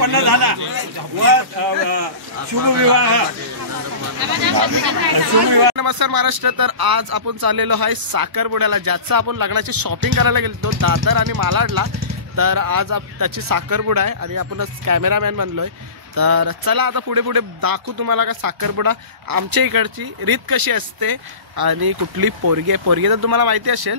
झाला शुभविवाह. नमस्कार महाराष्ट्र. तर आज आपण चाललेलो आहे साखरपुड्याला, ज्याचा आपण लग्नाची शॉपिंग करायला गेलो दादर आणि मालाडला. तर आज त्याची साखरपुडा आहे आणि आपण कॅमेरामॅन बनलोय. तर चला आता पुढे पुढे दाखवू तुम्हाला का साखरपुडा आमच्या इकडची रीत कशी असते आणि कुठली पोरगी तर तुम्हाला माहिती असेल.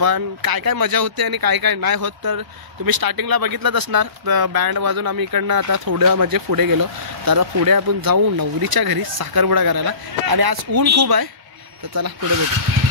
पण काय काय मजा होते आणि काय काय नाही होत तर तुम्ही स्टार्टिंगला बघितलंच असणार. बँड वाजून आम्ही इकडनं आता थोडं म्हणजे पुढे गेलो. तर पुढे आपण जाऊ नवरीच्या घरी साखरपुडा करायला आणि आज ऊन खूप आहे. तर चला पुढे भेटू.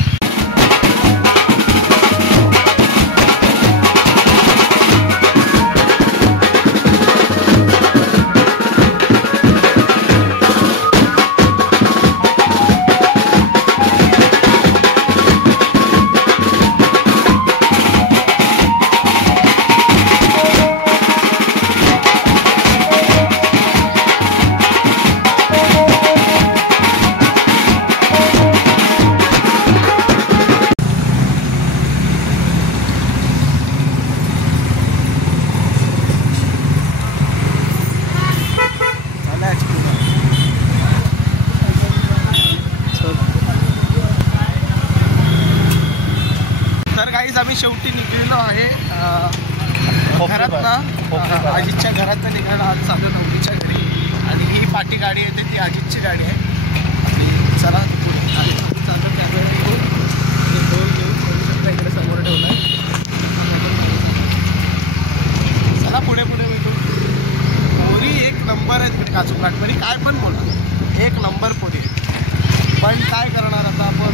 आम्ही शेवटी निघलेलो आहे घरात ना, अजितच्या घरात निघायला आज चालू नवरीच्या घरी. आणि ही पाठी गाडी येते ती अजितची गाडी आहे. आणि चला पुढे चालतो कॅमेरा घेऊन ढोल घेऊन इकडे समोर ठेवला आहे. चला पुढे पुढे भेटू. पोरी एक नंबर आहेत काजू काटमरी, काय पण बोला एक नंबर पोरी आहे. पण काय करणार आता आपण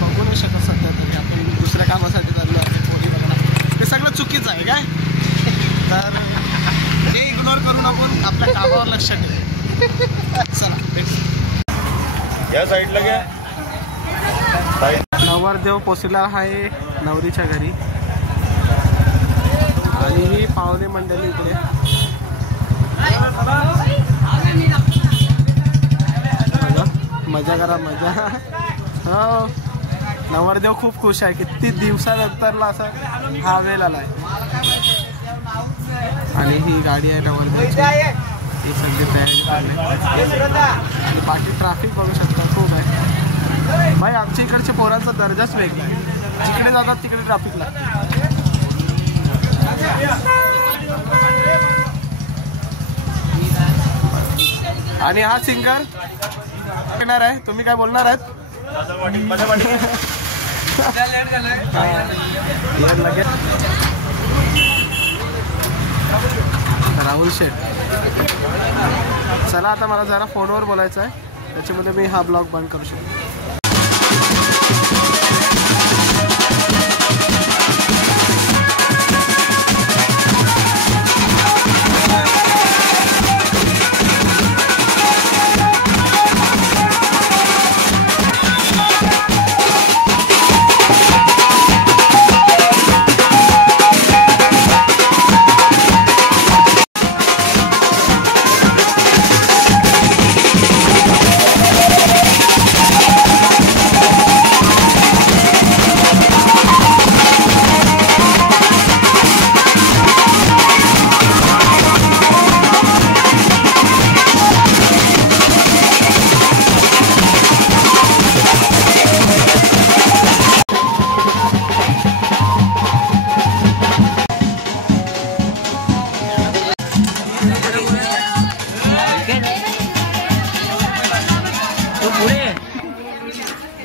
बघू नाही शकत सध्या तरी. आपण दुसऱ्या कामासाठी चाललो आहे पोरी बघणार, ते सगळं चुकीचं आहे काय. तर हे इग्नोर करून आपण आपल्या कामावर लक्ष ठेवू. चला या साईडला घ्या. नवरदेव पोचला आहे नवरीच्या घरी आणि ही पाहुणे मंडळी इकडे. मजा करा मजा. हो नवरदेव खूप खुश आहे. किती दिवसानंतरला असा हा वेळ आला आहे. आणि ही गाडी आहे नवरदेवची. ही सगळी तयारी चालली आणि बाकी ट्रॅफिक बघू शकता खूप आहे. भाई आमच्या इकडच्या पोरांचा दर्जाच वेगळा आहे. जिकडे जातात तिकडे ट्रॅफिकला. आणि हा सिंगर येणार आहे. तुम्ही काय बोलणार आहेत? राहुल शेठ. चला आता मला जरा फोनवर बोलायचं आहे, त्याच्यामध्ये मी हा ब्लॉग बंद करू शकतो.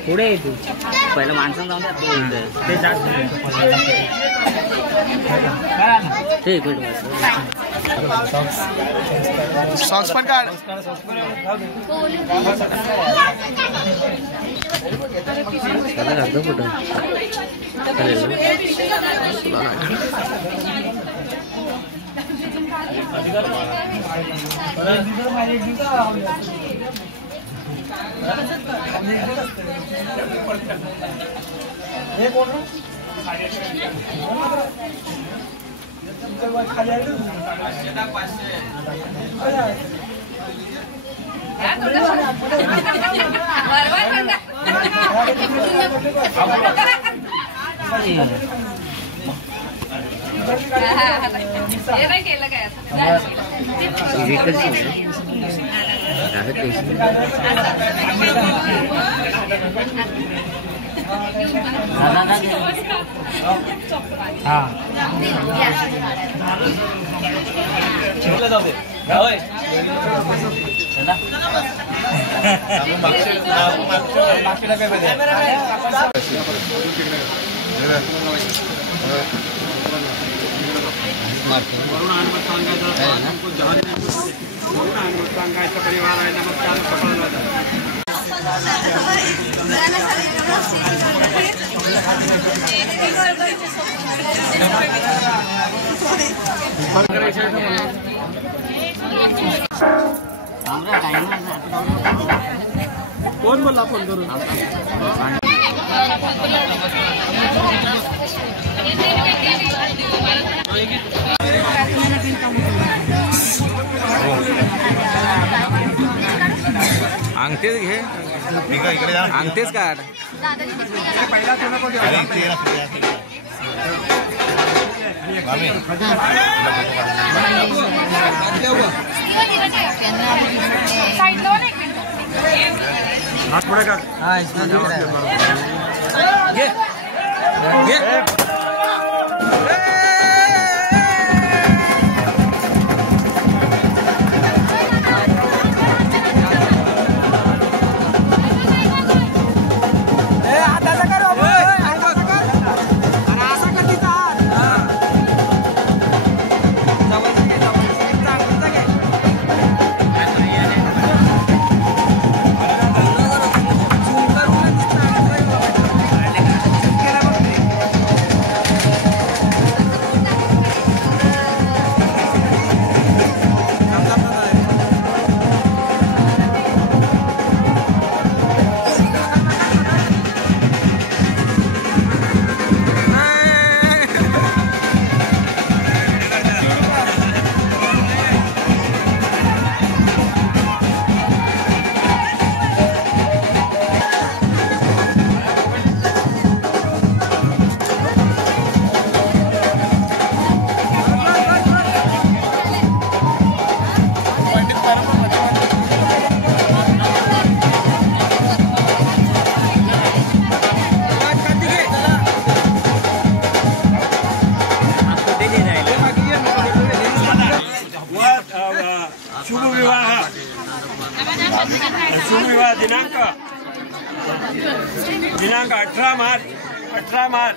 पुढे तू पहिलं माणसं जाऊन ते जास्त सॉक्स पण काढ. कुठं केलं काय कोण बोलला फोन करून? अंगठेच घे, अंगठेच काढ. हात पुढे काढ. शुभविवाह दिनांक 18 मार्च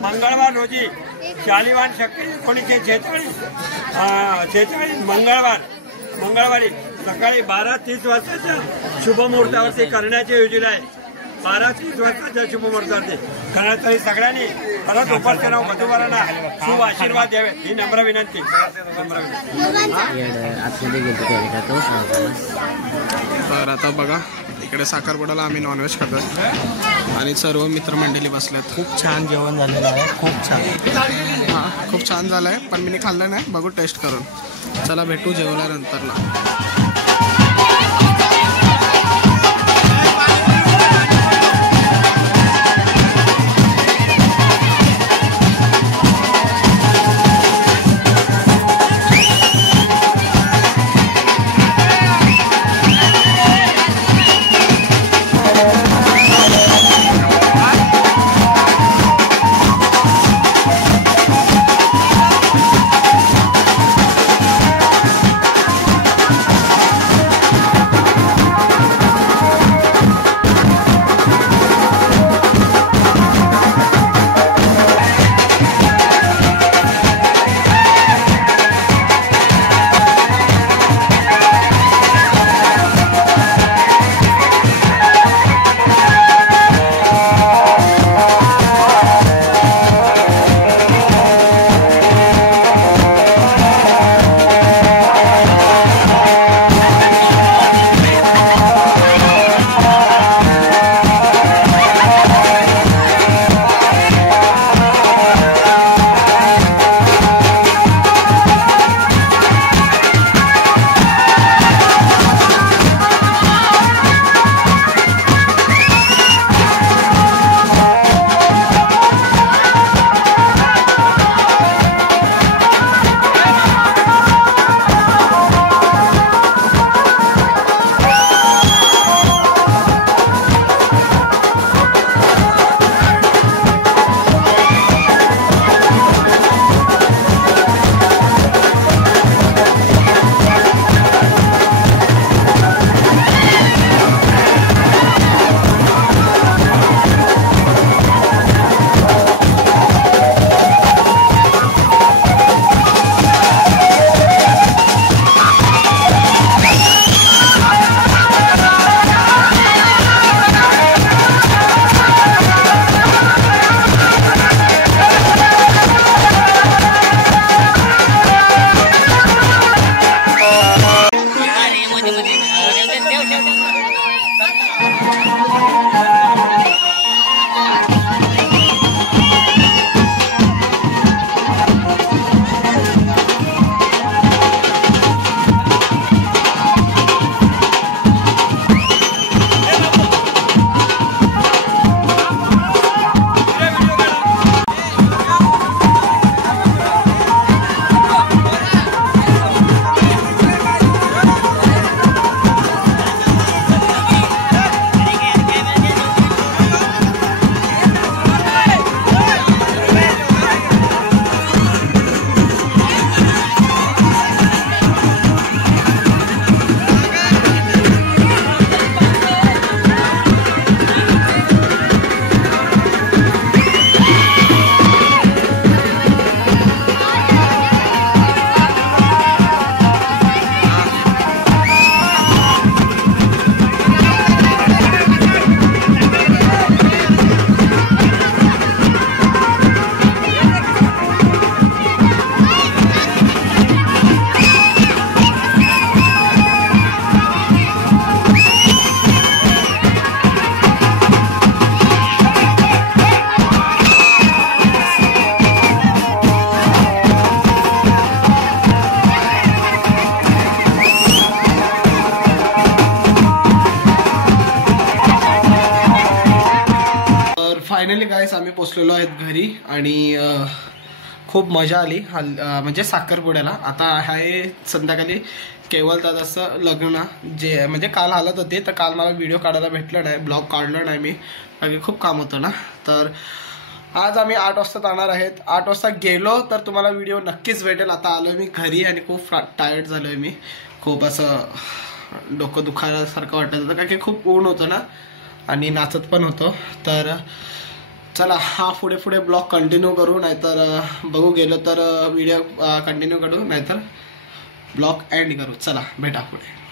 मंगळवार रोजी शालिवान शक्ती 1946 मंगळवारी सकाळी 12:30 वाजताच्या शुभमुहूर्तावरती करण्याचे योजना आहे. 12:30 वाजताच्या शुभमुहूर्तावरती करण्यासाठी सगळ्यांनी परत उपस्थित राहून वधूवरांना शुभ आशीर्वाद द्यावे ही नम्र विनंती. तर आता बघा इकडे साखरपुड्याला आम्ही नॉनव्हेज खातो आणि सर्व मित्रमंडळी बसल्यात. खूप छान जेवण झालेलं आहे, खूप छान. हां खूप छान झालं आहे, पण मी खाल्लं नाही, बघू टेस्ट करून. चला भेटू जेवल्यानंतरला. फायनली गाईस आम्ही पोचलेलो आहेत घरी आणि खूप मजा आली म्हणजे साखरपुड्याला. आता आहे संध्याकाळी केवळ दादाचं लग्न जे म्हणजे काल हालत होते, तर काल मला व्हिडिओ काढायला भेटलं नाही, ब्लॉग काढलं नाही मी, कारण खूप काम होतं ना. तर आज आम्ही 8 वाजता जाणार आहेत. 8 वाजता गेलो तर तुम्हाला व्हिडिओ नक्कीच भेटेल. आता आलो मी घरी आणि खूप टायर्ड झालो आहे मी, खूप असं डोकं दुखायसारखं वाटत होतं, कारण की खूप ऊन होतं ना आणि नाचत पण होतो. तर चला हा पुढे ब्लॉग कंटिन्यू करू, नाहीतर बघू गेलो तर व्हिडिओ कंटिन्यू करू, नाहीतर ब्लॉग एंड करू. चला भेटा पुढे.